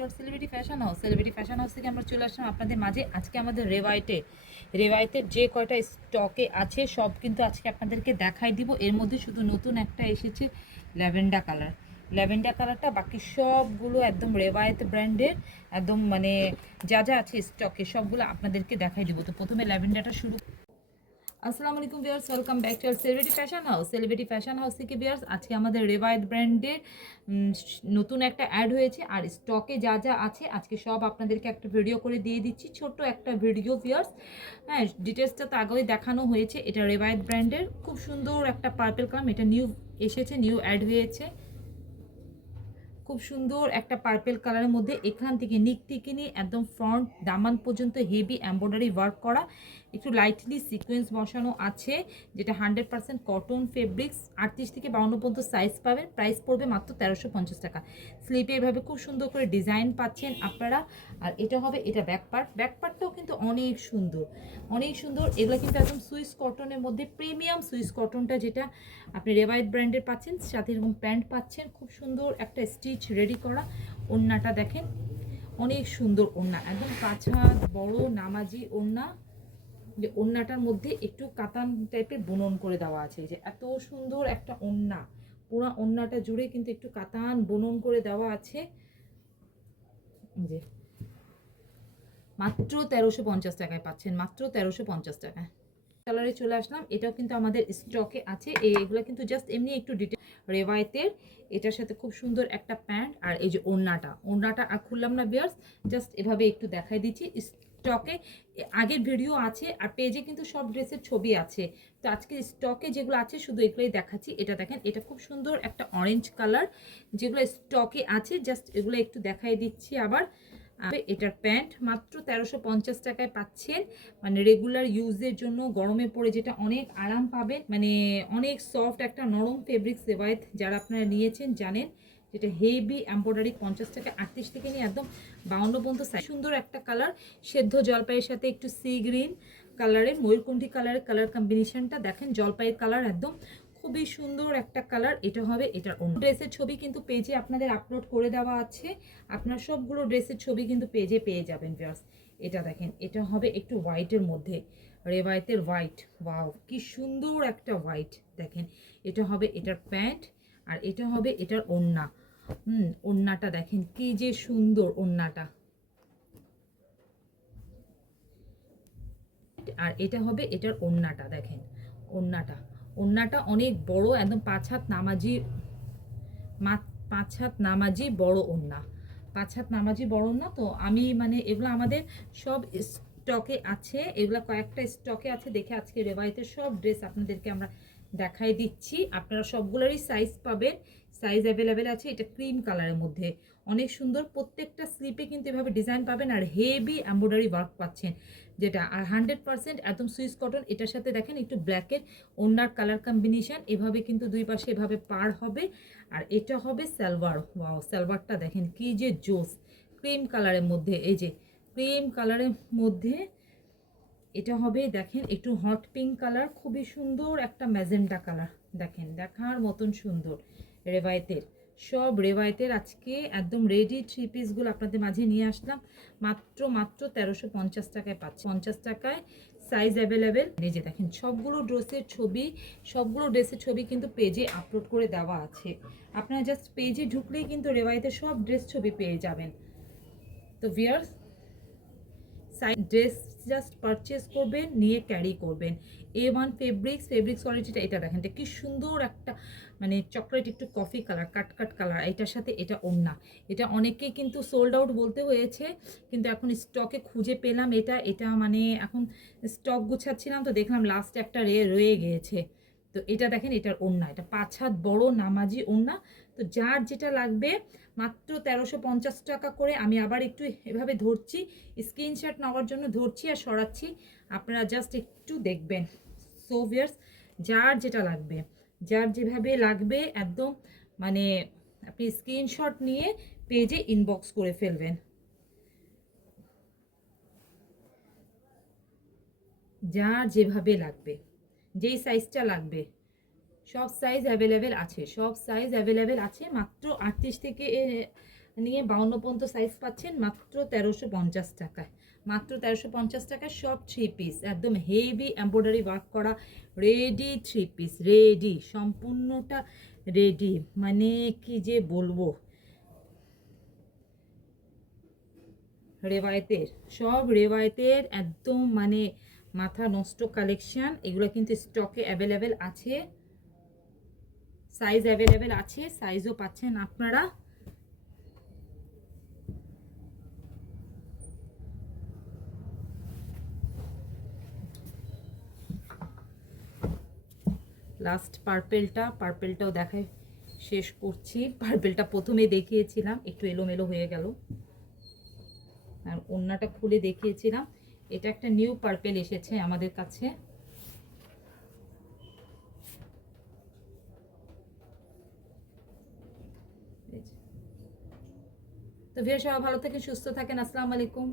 To our celebrity fashion house. Celebrity fashion house থেকে আমরা চলে আসলাম আপনাদের মাঝে। আজকে আমাদের রেওয়াইতের যে কয়টা স্টকে আছে সব কিন্তু আজকে আপনাদেরকে দেখাই দিব। এর মধ্যে শুধু নতুন একটা এসেছে ল্যাভেন্ডার কালারটা, বাকি সবগুলো একদম রেওয়ায়েত ব্র্যান্ডের, একদম মানে যা যা আছে স্টকে সবগুলো আপনাদেরকে দেখাই দিব। তো প্রথমে ল্যাভেন্ডারটা শুরু। আসসালামু আলাইকুম viewers, welcome back to celebrity fashion house. Celebrity fashion house থেকে ভিউয়ার্স আজকে আমাদের রেওয়ায়েত ব্র্যান্ডের নতুন একটা অ্যাড হয়েছে, আর স্টকে যা যা আছে আজকে সব আপনাদেরকে একটা ভিডিও করে দিয়ে দিচ্ছি, ছোট্ট একটা ভিডিও ভিউয়ার্স। হ্যাঁ, ডিটেলসটা তো আগেই দেখানো হয়েছে। এটা রেওয়ায়েত ব্র্যান্ডের খুব সুন্দর একটা পার্পল কালার, এটা নিউ এসেছে, নিউ অ্যাড হয়েছে। খুব সুন্দর একটা পার্পেল কালারের মধ্যে এখান থেকে নিক থেকে নিয়ে একদম ফ্রন্ট দামান পর্যন্ত হেভি এমব্রয়ডারি ওয়ার্ক করা, একটু লাইটলি সিকোয়েন্স বসানো আছে, যেটা 100% কটন ফেব্রিক্স। 38 থেকে 52 পর্যন্ত সাইজ পাবেন। প্রাইস পড়বে মাত্র 1350 টাকা। স্লিপে এভাবে খুব সুন্দর করে ডিজাইন পাচ্ছেন আপনারা। আর এটা হবে এটা ব্যাকপার্টটাও কিন্তু অনেক সুন্দর, অনেক সুন্দর। এগুলো কিন্তু একদম সুইস কটনের মধ্যে, প্রিমিয়াম সুইস কটনটা যেটা আপনি রেওয়ায়েত ব্র্যান্ডের পাচ্ছেন, সাথে এরকম প্যান্ট পাচ্ছেন। খুব সুন্দর একটা স্টিচ রেডি করা। ওড়নাটা দেখেন, অনেক সুন্দর ওড়না, একদম কাছা বড় নামাজি ওড়না, যে ওড়নাটার মধ্যে একটু কাতান টাইপের বুনন করে দেওয়া আছে। যে এত সুন্দর একটা ওড়না, পুরো ওড়নাটা জুড়ে কিন্তু একটু কাতান বুনন করে দেওয়া আছে। যে মাত্র 1350 টাকায় পাচ্ছেন, মাত্র 1350 টাকায়। কালারে চলে আসলাম, এটাও কিন্তু আমাদের স্টকে আছে। এগুলো কিন্তু জাস্ট এমনি একটু ডিটেল রেওয়ায়েতের। এটার সাথে খুব সুন্দর একটা প্যান্ট, আর এই যে ওড়নাটা আর খুললাম না বিয়ার্স, জাস্ট এভাবে একটু দেখাই দিচ্ছি। স্টকে আগের ভিডিও আছে, আর পেজে কিন্তু সব ড্রেসের ছবি আছে। তো আজকে স্টকে যেগুলো আছে শুধু এগুলোই দেখাচ্ছি। এটা দেখেন, এটা খুব সুন্দর একটা অরেঞ্জ কালার, যেগুলো স্টকে আছে জাস্ট এগুলো একটু দেখাই দিচ্ছি আবার। এটার প্যান্ট মাত্র 1350 টাকায় পাচ্ছেন। মানে রেগুলার ইউজের জন্য গরমে পড়ে যেটা অনেক আরাম পাবেন, মানে অনেক সফট একটা নরম ফেব্রিক্স রেওয়ায়েত যারা আপনারা নিয়েছেন জানেন, যেটা হেভি এমব্রয়ডারি। 50 টাকা 38 থেকে নিয়ে একদম 52 পর্যন্ত সাইজ। সুন্দর একটা কালার, সেদ্ধ জলপাইয়ের সাথে একটু সি গ্রিন কালারের, ময়ূরকণ্ঠী কালারের কালার কম্বিনেশনটা দেখেন, জলপাইয়ের কালার একদম খুবই সুন্দর একটা কালার। এটা হবে এটার অন্য ড্রেসের ছবি কিন্তু পেজে আপনাদের আপলোড করে দেওয়া আছে। আপনার সবগুলো ড্রেসের ছবি কিন্তু পেজে পেয়ে যাবেন ভিউয়ার্স। এটা দেখেন, এটা হবে একটু হোয়াইটের মধ্যে, রেওয়ায়েতের হোয়াইট। ওয়াও, কি সুন্দর একটা হোয়াইট দেখেন। এটা হবে এটার প্যান্ট, আর এটা হবে এটার ওড়না। ওড়নাটা দেখেন কি যে সুন্দর ওড়নাটা। আর এটা হবে এটার ওড়নাটা দেখেন, ওড়নাটা অনেক বড়, একদম 5 হাত নামাজি, 5 হাত নামাজি বড় ওড়না, 5 হাত নামাজি বড় ওড়না। তো আমি মানে এগুলো আমাদের সব স্টকে আছে, এগুলো কয়েকটা স্টকে আছে দেখে আজকে রেওয়ায়েতের সব ড্রেস আপনাদেরকে আমরা দেখাই দিচ্ছি। আপনারা সবগুলোরই সাইজ পাবেন, সাইজ অ্যাভেলেবেল আছে। এটা ক্রিম কালারের মধ্যে অনেক সুন্দর, প্রত্যেকটা স্লিপে কিন্তু এভাবে ডিজাইন পাবেন, আর হেভি এমব্রয়ডারি ওয়ার্ক পাচ্ছেন, যেটা আর 100% একদম সুইস কটন। এটার সাথে দেখেন একটু ব্ল্যাকের ওড়নার কালার কম্বিনেশন, এভাবে কিন্তু দুই পাশে এভাবে পার হবে। আর এটা হবে সালোয়ার। ওয়াও, সালোয়ারটা দেখেন কি যে জোস, ক্রিম কালারের মধ্যে, এই যে ক্রিম কালারের মধ্যে এটা হবে দেখেন একটু হট পিঙ্ক কালার, খুবই সুন্দর একটা ম্যাজেন্টা কালার দেখেন, দেখার মতন সুন্দর। রেওয়ায়েতের আজকে একদম রেডি থ্রি পিসগুলো আপনাদের মাঝে নিয়ে আসলাম। মাত্র 1350 টাকায় পাচ্ছি, 50 টাকায় সাইজ অ্যাভেলেবেল। এই যে দেখেন সবগুলো ড্রেসের ছবি কিন্তু পেজে আপলোড করে দেওয়া আছে। আপনারা জাস্ট পেজে ঢুকলেই কিন্তু রেওয়ায়েতের সব ড্রেস ছবি পেয়ে যাবেন। তো ভিউয়ার্স, ড্রেস জাস্ট পারচেস করবেন, নিয়ে ক্যারি করবেন। A1 ফেব্রিক্স কোয়ালিটিটা এটা দেখেন, এটা কি সুন্দর একটা মানে চকলেট একটু কফি কালার, কাট কালার। এটার সাথে এটা ওড়না। এটা অনেকেই কিন্তু সোল্ড আউট বলতে হয়েছে, কিন্তু এখন স্টকে খুঁজে পেলাম। এটা মানে এখন স্টক গুছাচ্ছিলাম তো দেখলাম লাস্ট একটা রয়ে গিয়েছে। তো এটা দেখেন, এটার ওড়না, এটা 5 হাত বড় নামাজি ওড়না। তো যার যেটা লাগবে মাত্র 1350 টাকা করে। আমি আবার একটু এভাবে ধরছি, স্ক্রিনশট নেওয়ার জন্য ধরছি আর সরাচ্ছি, আপনারা জাস্ট একটু দেখবেন। সো ভিউয়ার্স, যার যেটা লাগবে, যার যেভাবে লাগবে একদম মানে আপনি স্ক্রিনশট নিয়ে পেজে ইনবক্স করে ফেলবেন, যার যেভাবে লাগবে, যেই সাইজটা লাগবে। সব সাইজ অ্যাভেলেবেল আছে, মাত্র 38 থেকে নিয়ে 52 পর্যন্ত সাইজ পাচ্ছেন মাত্র 1350 টাকায়। মাত্র 1350 টাকায় সব 3 পিস, একদম হেভি এমব্রয়ডারি ওয়ার্ক করা রেডি 3 পিস, রেডি, সম্পূর্ণটা রেডি, মানে কি যে বলবো। রেওয়ায়তের, সব রেওয়ায়তের একদম মানে মাথা নষ্ট কালেকশন। এগুলো কিন্তু স্টকে অ্যাভেলেবেল আছে, সাইজ অ্যাভেলেবেল আছে, সাইজও পাচ্ছেন আপনারা। লাস্ট পার্পেলটাও দেখায় শেষ করছি। পার্পেলটা প্রথমে দেখিয়েছিলাম, একটু এলোমেলো হয়ে গেল, আর ওড়নাটা খুলে দেখিয়েছিলাম। এটা একটা নিউ পার্পেল এসেছে আমাদের কাছে। তো ভিউয়ার্স সবাই ভালো থাকেন, সুস্থ থাকেন। আসসালামু আলাইকুম।